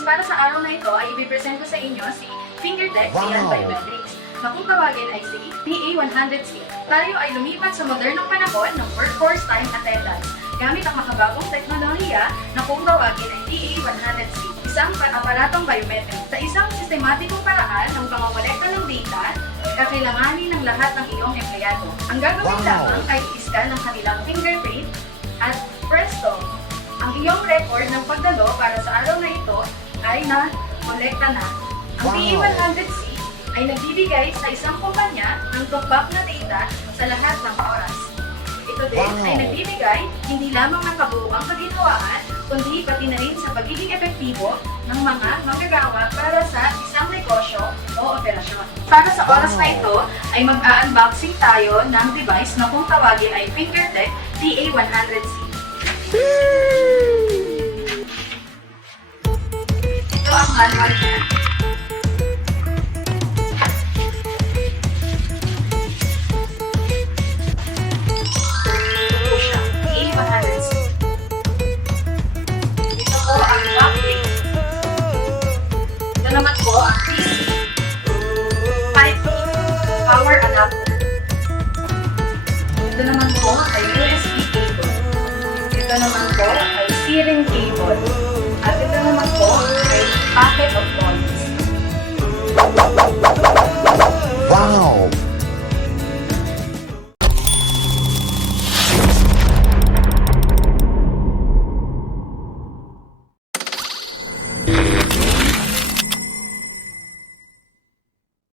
guys, para sa araw na ito ay i-present ko sa inyo si Fingertec TA100C biometrics na kung tawagin ay si TA100C. Tayo ay lumipat sa modernong panahon ng workforce time attendance gamit ang makabagong teknolohiya na kung tawagin ay TA100C, isang aparatong biometric. Sa isang sistematikong paraan ng pangongolekta ng data, kakailanganin ng lahat ng iyong empleyado. Ang gagawin lamang ay i-scan ng kanilang fingerprint at presto. Ang iyong record ng pagdalo para sa araw na ito ay na-kolekta na. Ang TA100C ay nagbibigay sa isang kumpanya ng tumbak na data sa lahat ng oras. Ito din ay nagbibigay hindi lamang ng kabuuang kaginhawaan, kundi pati na rin sa pagiging epektibo ng mga manggagawa para sa isang negosyo o operasyon. Para sa oras na ito ay mag-unboxing tayo ng device na kung tawagin ay Fingertec TA100C. Ito ang manual niya. Ito siya, TA100C. Ito po ang backplate. Ito naman po ang PC. 5 power adapter. Ito naman po ay USB cable. Ito naman po ay steering cable. At ito naman po ay packet of points. Wow!